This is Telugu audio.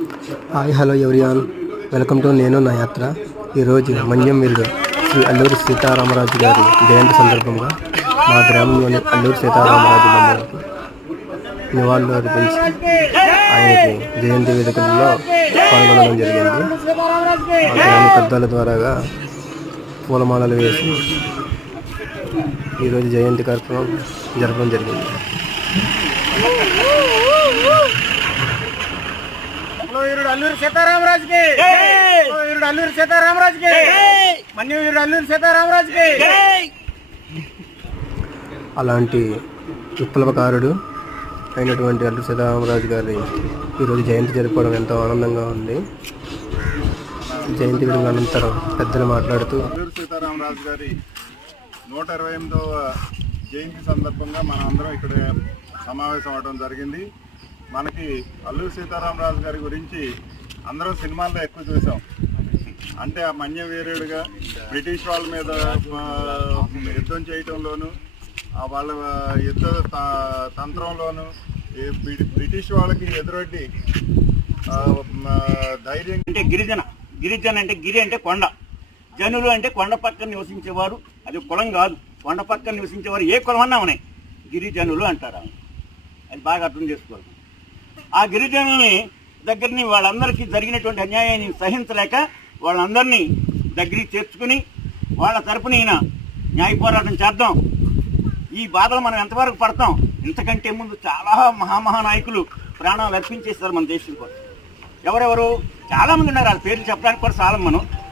Hi hello everyone welcome to నేను నా యాత్ర. ఈరోజు మన్యం వీరుడు శ్రీ అల్లూరి సీతారామరాజు గారి జయంతి సందర్భంగా మా గ్రామంలోని అల్లూరి సీతారామరాజు బొమ్మలకు నివాళులు అర్పించి ఆయనకి జయంతి వేదికల్లో పాల్గొనడం జరిగింది. మా గ్రామ పెద్దల ద్వారాగా పూలమాలలు వేసి ఈరోజు జయంతి కార్యక్రమం జరపడం జరిగింది. వీరుడు అల్లూరి సీతారామరాజుకి. వీరుడు అల్లూరి సీతారామరాజుకి. మన్య వీరుడు అల్లూరి సీతారామరాజుకి. అలాంటి విప్లవకారుడు అయినటువంటి అల్లు సీతారామరాజు గారి ఈరోజు జయంతి జరుపుకోవడం ఎంతో ఆనందంగా ఉంది. జయంతి వేడుక అనంతరం పెద్దలు మాట్లాడుతూ అల్లూరి సీతారామరాజు గారి నూట ఇరవై ఎనిమిదవ జయంతి సందర్భంగా మన అందరం ఇక్కడ సమావేశం అవడం జరిగింది. మనకి అల్లూరి సీతారామరాజు గారి గురించి అందరం సినిమాల్లో ఎక్కువ చూసాం. అంటే ఆ మన్య వీరుడుగా బ్రిటిష్ వాళ్ళ మీద యుద్ధం చేయటంలోను వాళ్ళ యుద్ధ త- తంత్రంలోను బ్రిటిష్ వాళ్ళకి ఎదురొడ్డి ధైర్యం అంటే గిరిజన గిరిజన అంటే గిరి అంటే కొండ. జనులు అంటే కొండ పక్కన నివసించేవారు. అది కులం కాదు. కొండ పక్కన నివసించేవారు ఏ కులం అన్నా ఉన్నాయి గిరిజనులు అంటారు అది బాగా అర్థం చేసుకోవాలి. ఆ గిరిజనుల్ని దగ్గరని వాళ్ళందరికీ జరిగినటువంటి అన్యాయాన్ని సహించలేక వాళ్ళందరినీ దగ్గరికి చేర్చుకుని వాళ్ళ తరపున ఈయన న్యాయ పోరాటం చేద్దాం. ఈ బాధలు మనం ఎంతవరకు పడతాం? ఇంతకంటే ముందు చాలా మహామహానాయకులు ప్రాణాలు అర్పించేస్తారు మన దేశం కోసం. ఎవరెవరు? చాలామంది ఉన్నారు. వాళ్ళ పేర్లు చెప్పడానికి కూడా చాలా మనం.